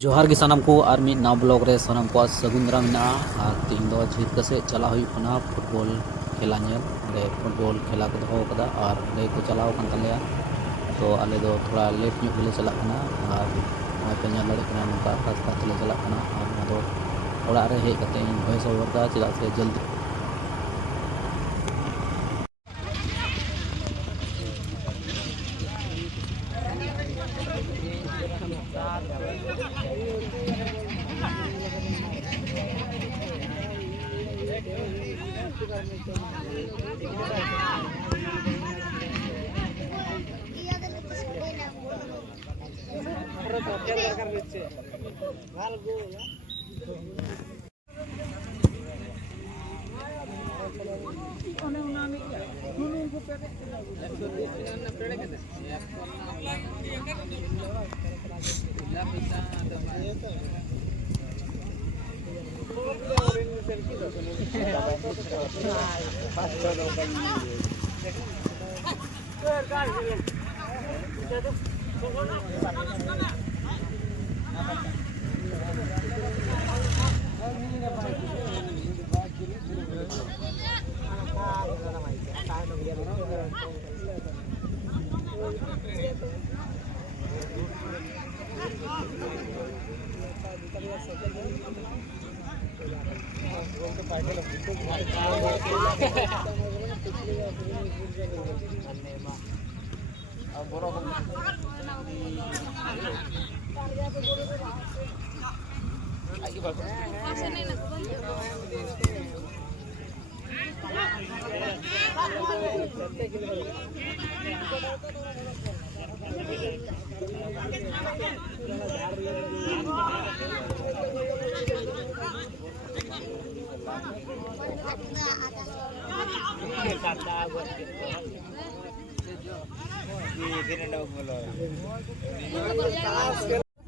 जोहार के सानम को और मिद नाव ब्लॉग रे सानम को सगुंदरा मिना और तीन दो झीर कसे चला हुई कना फुटबॉल खेला नेल रे फुटबॉल खेला को दो कदा और रे को चलाओ कन तलेया तो आले दो थोड़ा लेट न्यू ले चला कना और मा पे नेल लड़े कना नका रास्ता तले चला कना और ना दो ओड़ा रे हे कते वॉइस ओवर दा चला से जल्दी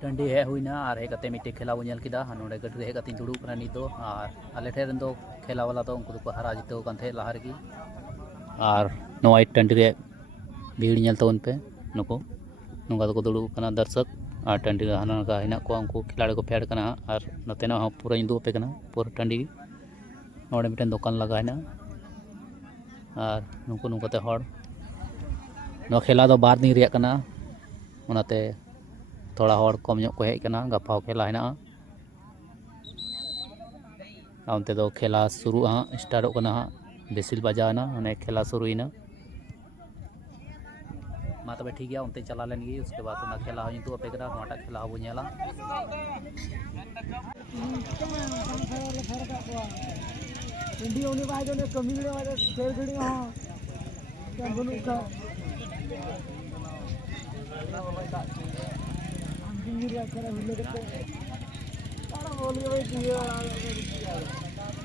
टंडी हे हुईना और हेकते मिट्टी खेला नेल किदा नोडे गड्डी हेकते दुड़ू कना नित दो और आले ठेर दो खेला वाला तो उनको को हरा जितो कान थे लहार की और नोई टंडी रे भीड़ नेल तो उन पे नुको नुका तो दुड़ू कना दर्शक और टंडी रे हाना का हिना को उनको खिलाड़ी को फेड कना और नतेना पूरा इंदो पे कना पूरा टंडी नोडे मिटन दुकान लगाइना और नुको नुकते हर नो खेला तो बार दिन रिया कना उनाते थोड़ा और कम ᱧᱚᱜ को हेज कना गपाव खेला है अंते दो खेला शुरू हाँ स्टार्ट कना हाँ बेसिल बजाना अने खेला शुरूना मा तबे ठीक गया उनते चला लेन गी उसके बाद उना खेला हो तो अपेकरा हमाटा खेला हो नेला इंडी ओनी बाय ने कमी रे वाले खेल गड़ी हां क्या बनु का इंडी रे करा हिले करते सारा बोली भाई दिए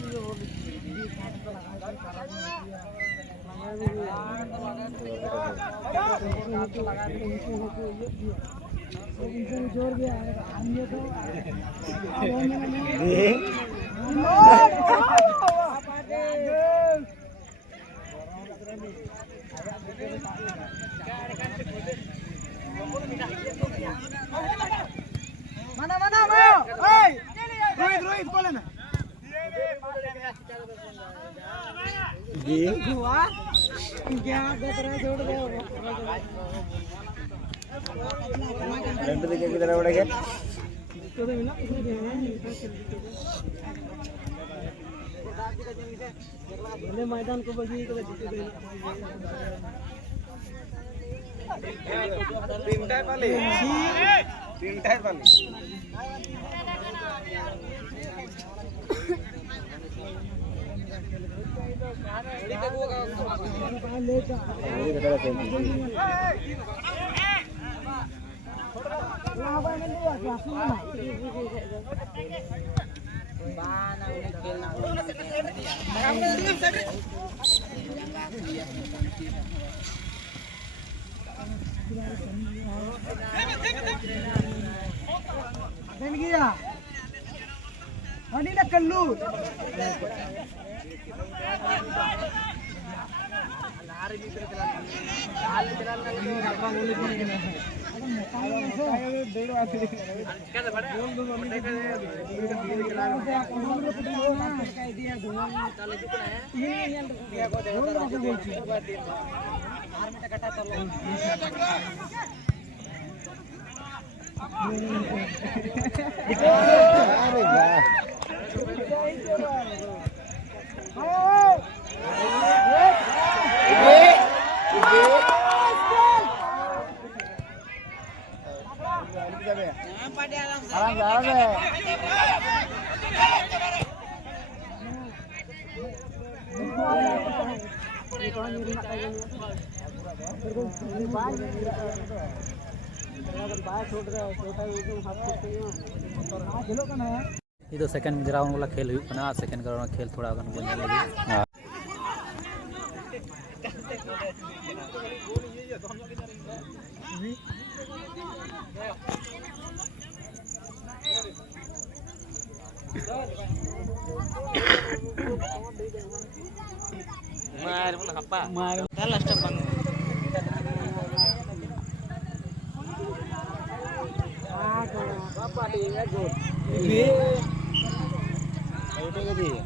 ये बोली दी खाट पर लगा इनको जोर गया हम ये तो mana mana mau hey Rohit बोले ना ये हुआ क्या गदरा जोड़ दे रंड देखे किधर उड़ गया तो मिला इसमें देना मैदान को बगी को तीन टाइप वाले कल्लू ಇದು ಸೆಕೆಂಡ್ ಗ್ರೌಂಡ್ वाला खेल हुई कना सेकंड ग्राउंड खेल थोड़ा गन बन लगी मार pun apa मार dah last bang apa dia gol ini itu ke dia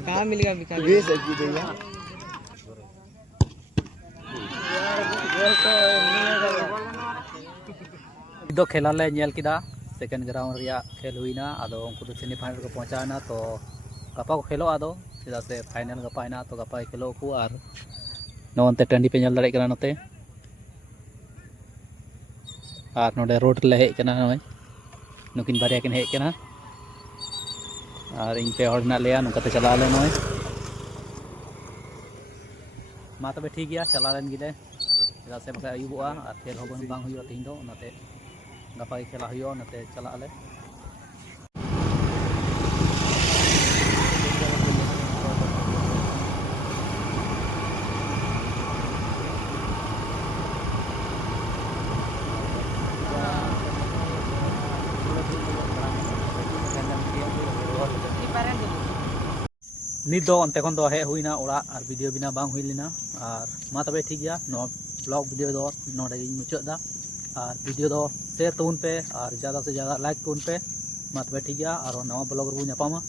कहाँ मिलेगा दो खेला ले नेल किदा सेकंड ग्राउंड रिया खेल हुईना आदो उनको तो सेमीफाइनल को पहुंचाना तो गपा को खेलो आदो चेदा से फाइनल गपा हेना तो गपा खेलो को और नोनते टंडी पे नेल दाड़े कना नते और नोडे रोड ले हेज कना नय नुकिन बारिया किन हेज कना और इन पे हर ना लेया नुकाते चला ले नय मा तबे ठीक गया चला लेन गिले चेदा से बका अयुबोआ और खेल होबन बांग हुयो तीन दो नते गपा खेला हुयो नते चला ले नित दो अंते खन दो हे हुईना ओरा और वीडियो बिना बांग हुई लेना और मा तबे ठीक गया नो ब्लॉग वीडियो दो नोडे गिन मुचाद दा और वीडियो दो शेयर तबुन पे और ज़्यादा से ज़्यादा लाइक तबुन पे मा तबे ठीक गया और नवा ब्लॉग रे बो